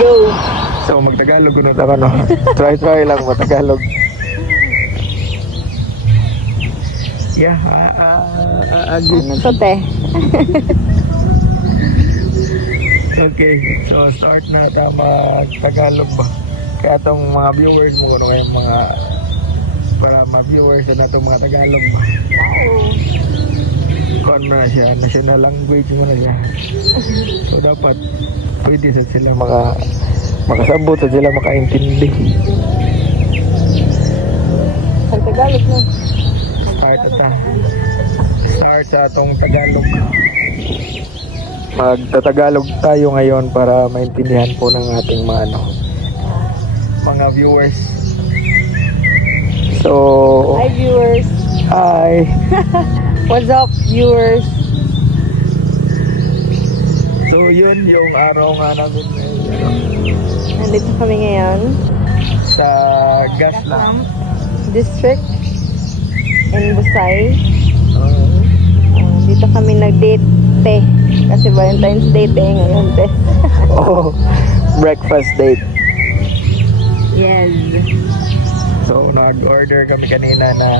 Go! So magtagalog ko na ano. Try lang matagalog. Yeah, Ano to, te? okay, so start na tayo mag-Tagalog ba? Kaya itong mga viewers mo, ano kayong mga para mga viewers na itong mga Tagalog ba? Kung mo na siya, national language mo na siya. So dapat pwede sa sila makasabot sa sila makaintindi. Sa Tagalog na. Start sa atong Tagalog. Magtatagalog tayo ngayon para maintindihan po ng ating mga viewers. So, Hi, viewers. hi. What's up, viewers? So, yun yung araw nga namin Nandito kami ngayon. sa Gaslamp. District in Busay. Dito kami nag-date, te. Kasi Valentine's Day, te. Ngayon, te. Oh, breakfast date. Yes. So, nag-order kami kanina na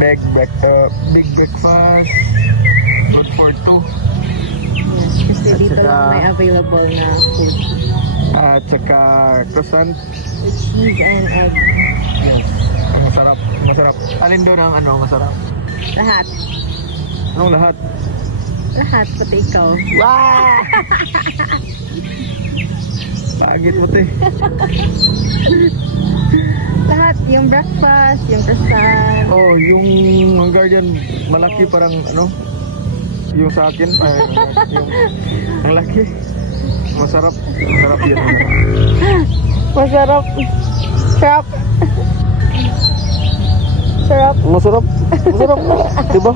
big breakfast, good for two. Yes, kasi At dito saka- lang may available na food. At saka croissant. With cheese and egg. Yes. Masarap. Alin doon ang masarap? Lahat. Anong lahat? Lahat, pati ikaw. Wow! Pagit mo, te. Lahat, yung breakfast, yung croissant. Oh, yung Hungarian malaki parang yung sa akin, yung ang laki. Masarap yun. Masarap. Sarap. Sarap. Masarap, diba?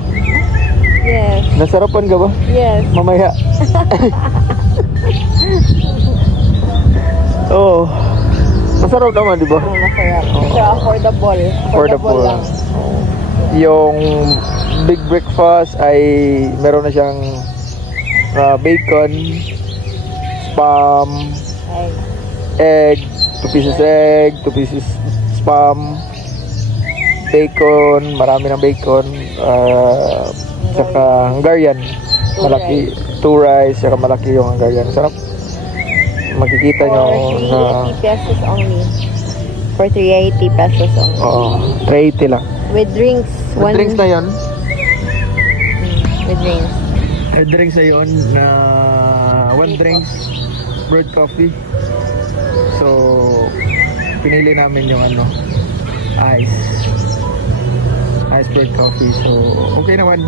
Yes. Nasarapan ka ba? Yes. Mamaya. Oo. Masarap naman, diba? Oh, masarap. So, affordable. Affordable. lang. Yung big breakfast ay meron na siyang bacon, spam, egg, 2 pieces egg, 2 pieces spam, bacon, marami ng bacon, saka Hungarian, malaki, 2 rice, saka malaki yung Hungarian. Sarap. Makikita nyo For 380 pesos only. For 380 pesos only. Oo, 380 lang. With drinks. With drinks na yun. With drinks. May drinks na yun na 1 drinks, brewed coffee. So, pinili namin yung ice brewed coffee. So, okay naman.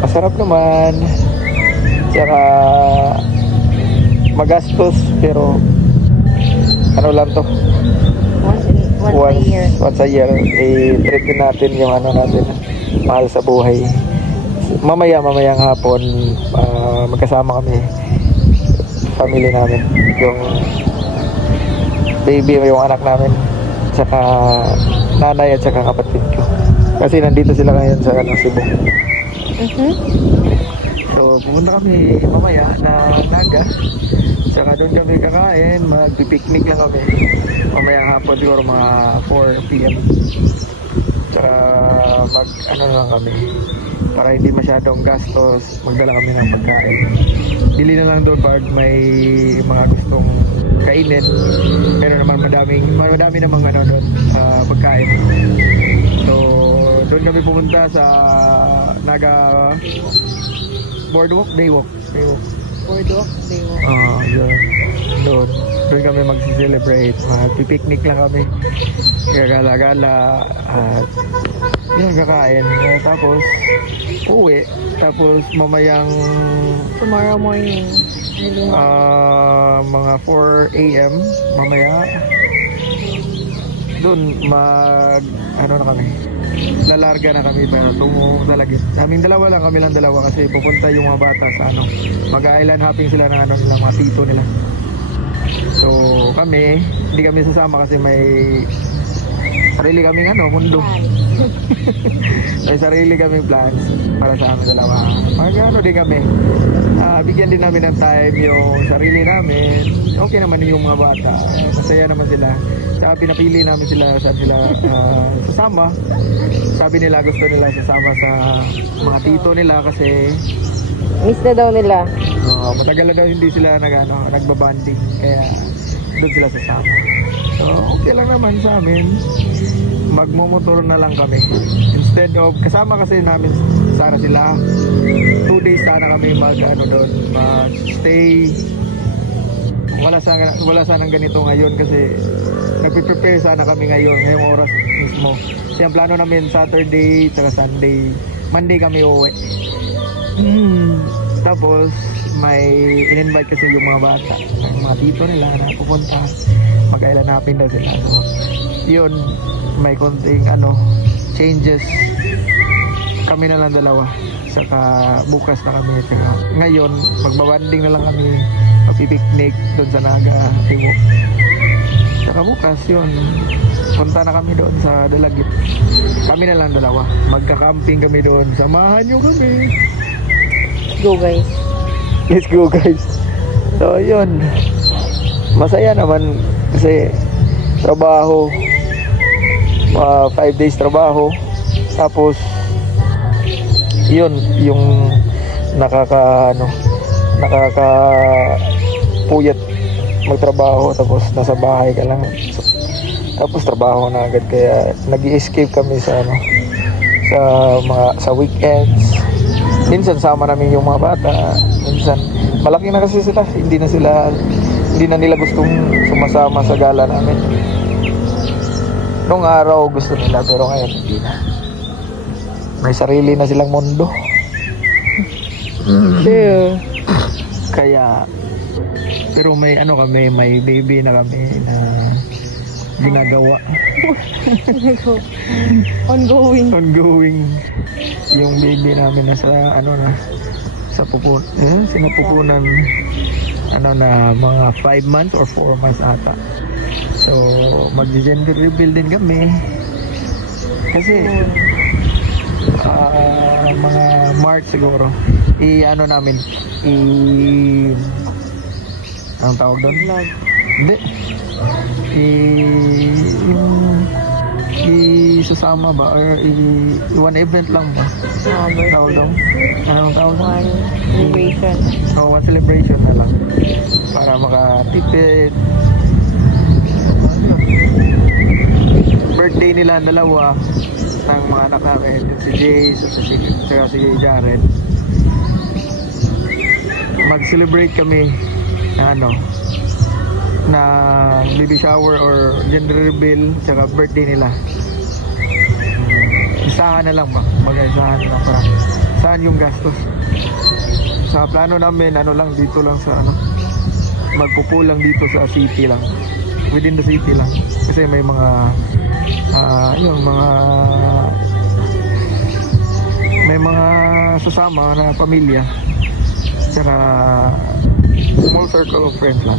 Masarap naman. Tsaka magastos pero lang to. Once a year. I-treat din natin yung natin, mahal sa buhay. Mamayang hapon, magkasama kami, family namin, yung baby, yung anak namin, tsaka nanay at tsaka kapatid ko. Kasi nandito sila ngayon sa Cebu. So, pumunta kami mamaya na Naga. Saka doon kami kakain, magpipiknik lang kami. Mamayang hapon siguro mga 4 p.m. Saka lang kami. Para hindi masyadong gastos, magdala kami ng pagkain. Bili na lang doon pag may mga gustong kainin. Pero naman madami namang doon pagkain. So, doon kami pumunta sa Naga Boardwalk, Daywalk. Boardwalk, Daywalk. Doon kami mag-celebrate, magpipiknik lang kami, gagala-gala, at yun, kakain. Tapos uwi, tapos mamayang Tomorrow morning. mga 4 a.m. mamaya doon na kami, lalarga na kami para tungo Dalagit. Aming dalawa kasi pupunta yung mga bata sa mag-island hopping sila ng ng mga tito nila. So kami, hindi kami sasama kasi may sarili kaming mundo. May sarili kaming plans para sa amin dalawa. Mag din kami. Bigyan din namin ng time yung sarili namin. Okay naman yung mga bata. Masaya naman sila. Saka pinapili namin sila sasama. Sabi nila gusto nila sasama sa mga tito nila kasi Miss na daw nila. matagal na daw hindi sila nagbabanding. Kaya doon sila sasama. So okay lang naman sa amin. Magmomotor na lang kami. Instead of, kasama kasi namin sana sila. 2 days sana kami mag-stay. Wala sanang ganito ngayon kasi nagpe-prepare sana kami ngayong oras mismo. Kasi ang plano namin Saturday tsaka Sunday. Monday kami uwi. Tapos may in-invite kasi yung mga bata, yung mga tito nila na pupunta. Mag-ailanapin daw sila. So, yun, may konting changes. Kami na lang dalawa. Saka bukas na kami. Saka ngayon, magbabanding na lang kami. Magpipiknik doon sa Naga Timog. Saka bukas yun, punta na kami doon sa Dalagit. Kami na lang dalawa. Magka-camping kami doon. Samahan nyo kami. Go guys. Let's go guys. So yun, masaya naman kasi trabaho, 5 days trabaho, tapos yun yung nakakapuyat magtrabaho, tapos nasa bahay ka lang, tapos trabaho na agad. Kaya nag-i-escape kami sa sa weekends. Minsan sama namin yung mga bata, minsan malaki na kasi sila, hindi na nila gustong sumasama sa gala namin. Nung araw gusto nila, pero ngayon hindi na. May sarili na silang mundo. True. Kaya pero may may baby na kami na ginagawa. Ongoing yung baby namin nasa sa sinupupunan na mga 5 months or 4 months ata. So mag-gender reveal din kami kasi mga March siguro namin anong tawag doon? Hindi. Isasama ba or one event lang ba? Tawag doon? Anong tawag doon? Celebration. One celebration na lang para makatipid. Birthday nila dalawa ng mga anak namin, si Jay at si Jared. Mag-celebrate kami na baby shower or gender reveal tsaka birthday nila. Isahan na lang ba? Mag-isahan na lang para saan yung gastos. Sa plano namin lang dito lang sa magpupulang dito sa city lang, within the city lang, kasi may mga may mga sasama na pamilya tsaka small circle of friends lang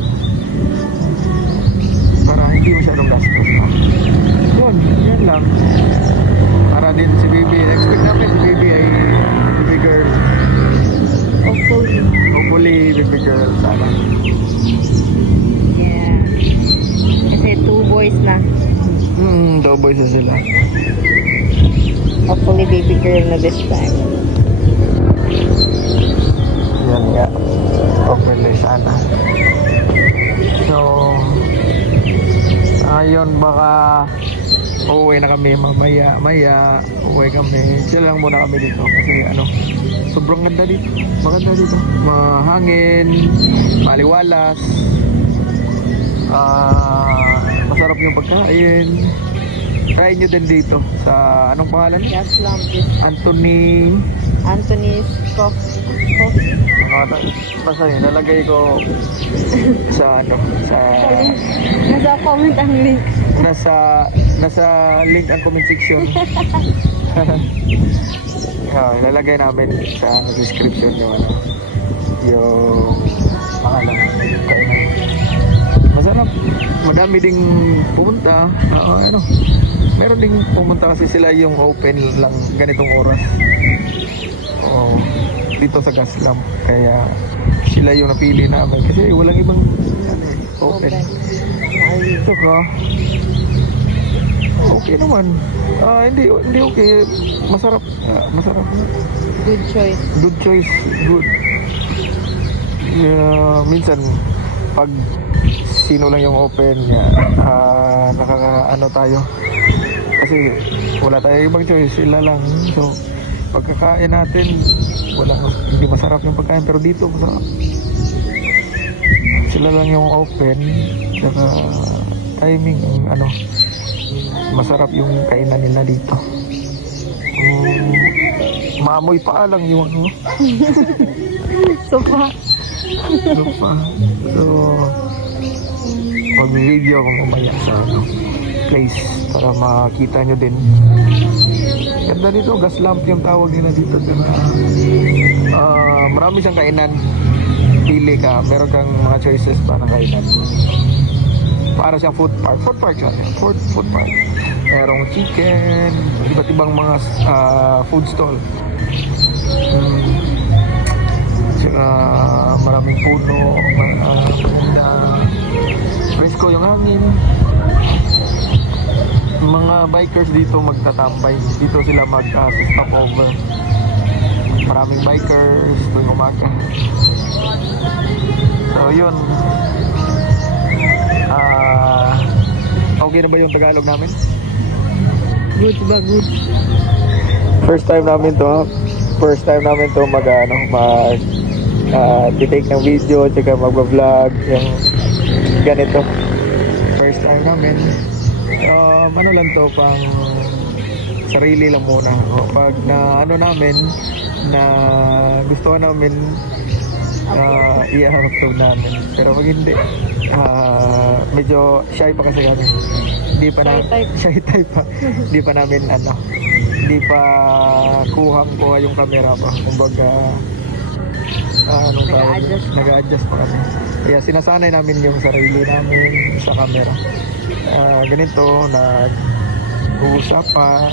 para hindi masyadong gastos. Yun lang para din si baby, expect namin si baby ay baby girl. Hopefully baby girl sana. Yeah. Kasi 2 boys na. 2 boys na sila. Hopefully baby girl na this time. Yan nga. Hopefully sana. So ngayon baka uuwi na kami maya uuwi kami. Chill lang muna kami dito kasi sobrang ganda dito. Maganda dito. Mahangin, maliwalas. Masarap yung pagkain. Try nyo din dito sa anong pangalan? Yes, love this. Anthony's Coffee. Basta yun, nalagay ko sa Nasa comment ang link. nasa link ang comment section. Lalagay namin sa description yung pangalan. Masarap. Madami ding pumunta. Meron ding pumunta kasi sila yung open lang ganitong oras. Dito sa gas lamp. Kaya sila yung napili namin kasi walang ibang open. Ito ka. Okay naman. Hindi okay. Masarap. Masarap. Good choice. Good choice. Good. Minsan pag sino lang yung open, nakakaano tayo. Kasi wala tayong ibang choice, sila lang. So pagkakain natin, hindi masarap yung pagkain, pero dito masarap. Sila lang yung open, saka timing, masarap yung kainan nila dito. Maamoy pa lang yung Sofa. lupa. So mag-video ako mamaya sa place para makita nyo din. Ganda dito, gas lamp yung tawag nila dito. Marami siyang kainan. Pili ka, meron kang mga choices pa ng kainan. Para siyang food park. Food park siya. Food park. Merong chicken, iba't ibang mga food stall. Saka maraming puno, presko yung hangin. Mga bikers dito magtatambay. Dito sila mag-stop over. Maraming bikers tuwing umaga. So yun. Okay na ba yung Tagalog namin? Good ba? Good. First time namin to take ng video, tsaka mag-vlog yung ganito. First time namin. Ano lang to, pang sarili lang muna. Pag na gustuhan namin, i-upload namin. Pero pag hindi, medyo shy pa kasi kami. Shy type pa. Hindi pa namin hindi pa kuha yung camera pa. Kumbaga, nag-a-adjust pa kami. Kaya sinasanay namin yung sarili namin sa camera. Ganito, nag-uusap pa,